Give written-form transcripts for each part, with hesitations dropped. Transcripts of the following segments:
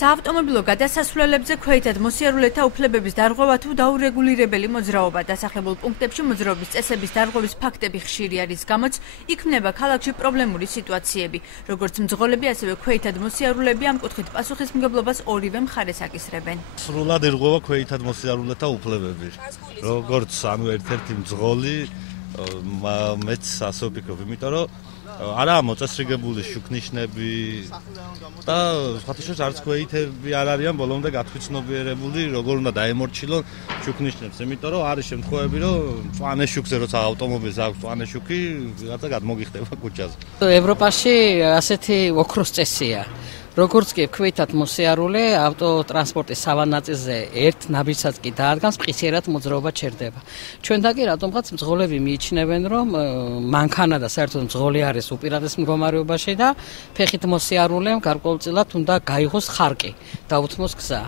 საავტომობილო გადასასვლელებზე ქვეითად მოსიარულეთა უფლებების დარღვევა თუ დაურეგულირებელი მოძრაობა დასახლებულ პუნქტებში მოძრაობის წესების დარღვევის ფაქტები ხშირი არის, გამოც იქმნება ქალაქში პრობლემური სიტუაციები. როგორც მძღოლები, ასევე ქვეითად მოსიარულეები ამ კუთხით პასუხისმგებლობას ორივე მხარეს აკისრებენ. სრულად ირღვევა ქვეითად მოსიარულეთა უფლებები. როგორც ერთ-ერთი მძღოლი მეც ასე ვფიქრობ, იმიტომ რომ არაა მოწესრიგებული შუქნიშნები და სხვათაშორის არც ქვეითები არ არიან ბოლომდე გათვითცნობიერებული, როგორ უნდა დაემორჩილონ შუქნიშნებს, იმიტომ რომ არის შემთხვევები, რომ მწვანე შუქზე როცა ავტომობილს აქვს მწვანე შუქი, რაღაცა გადმოგიხდება ქუჩაზე. ევროპაში ასეთი ოქროს წესია. როგორც კი ქვეითად მოსიარულე ავტოტრანსპორტის სავანაწილზე ერთ ნაბიჯსაც კი დაადგას, მყისიერად მოძრაობა ჩერდება. ჩვენთან კი რატომღაც მძღოლები მიიჩნევენ, რომ მანქანა და საერთოდ მძღოლი არის უპირატეს მდგომარეობაში და ფეხით მოსიარულემ გარკვეულწილად უნდა გაიღოს ხარკი, დაუთმოს გზა.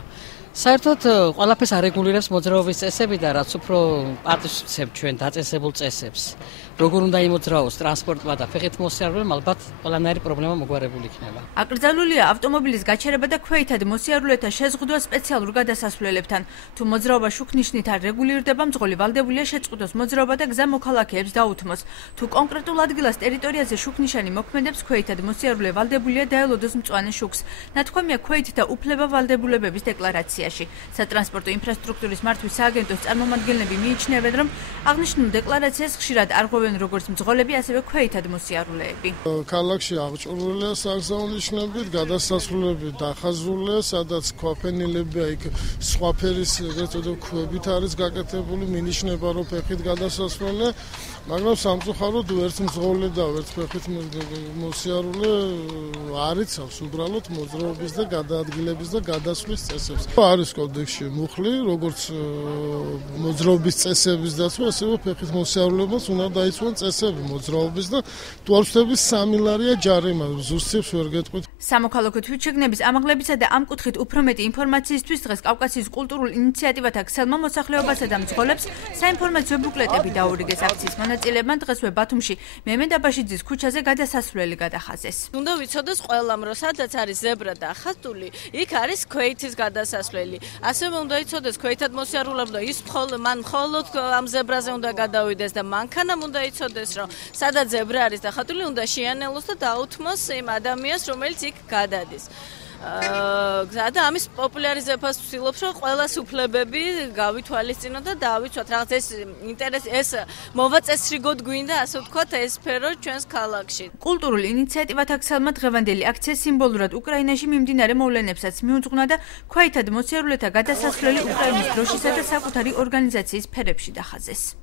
საერთოდ ყველაფერს არეგულირებს მოძრაობის წესები და რაც უფრო პატივსცემთ ჩვენ დაწესებულ წესებს. როგორ უნდა იმოძრაოს ტრანსპორტმა და ფეხით მოსიარულემ, ალბათ ყველანაირი პრობლემა მოგვარებული იქნება. აკრძალულია ავტომობილის გაჩერება და ქვეითად მოსიარულეთა შეზღუდვა სპეციალურ გადასასვლელებთან. თუ მოძრაობა შუქნიშნით არ რეგულირდება, მძღოლი ვალდებულია შეწყვიტოს მოძრაობა და გზა მოქალაქეებს დაუთმოს. თუ კონკრეტულ ადგილას ტერიტორიაზე შუქნიშანი მოქმედებს, ქვეითად მოსიარულე ვალდებულია დაელოდოს მწვანე შუქს. ნათქვამია ქვეით და უფლება ვალდებულებების დეკლარაციაში. სატრანსპორტო ინფრასტრუქტურის მართვის სააგენტოს წარმომადგენლები მიიჩნევენ, რომ აღნიშნულ დეკლარაციას ხშირად არღვევენ როგორც მძღოლები, ასევე ქვეითად მოსიარულეები. ქალაქში აღჭურვილია საგზაონიშნებით, გადასასვლელები დახაზულია, სადაც ქვაფენილებია, იქ სხვა ფერის ქვებით არის გაკეთებული, მინიშნება, რომ ფეხით გადასასვლელია, მაგრამ სამწუხაროდ ვერც მძღოლი და ვერც ფეხით მოსიარულე არ იცავს უბრალოდ მოძრაობის და გადაადგილების და გადასვლის წესებს. არის კოდექსში მუხლი, როგორც მოძრაობის წესების დაცვა, ასევე ფეხით მოსიარულეებს უნდა დაიცვან წესები მოძრაობის და თუ არ ვწდები 3 ლარია ჯარიმა, ზუსტებს ვერ გეტყვით. სამოქალაქო თვითშეგნების ამაღლებისა და ამ კუთხით უფრო მეტი ინფორმაციისთვის დღეს კავკასიის კულტურულ ინიციატივათა ქსელმა მოსახლეობასა და მძღოლებს საინფორმაციო ბუკლეტები დაურიგეს. აქციის მონაწილეებმა დღესვე ბათუმში მემედ აბაშიძის ქუჩაზე გადასასვლელი გადახაზეს. უნდა ვიცოდეს ყველამ, რომ სადაც არის ზებრა და ხატული, იქ არის ქვეითის გადასასვლელი. ასევე უნდა იცოდეს ქვეითად მოსიარულემ და ის მან მხოლოდ ამ ზებრაზე უნდა გადავიდეს და მანქანამ უნდა იცოდეს, რომ სადაც ზებრა არის და ხატული, უნდა შეანელოს და დაუთმოს იმ ადამიანს, რომელიც იქ გადადის. და ამის პოპულარიზებას ვცდილობ, რომ ყველას უფლებები გავითვალისწინოთ და დავიცვათ. რაღაც ეს მოვაწესრიგოთ გვინდა, ასე ვთქვათ, ეს სფერო ჩვენს ქალაქში. კულტურულ ინიციატივათა ქსელმა დღევანდელი აქცია სიმბოლურად უკრაინაში მიმდინარე მოვლენებსაც მიუძღვნა და ქვეითად მოსიარულეთა გადასასვლელი უკრაინის დროშისა და საკუთარი ორგანიზაციის ფერებში დახაზეს.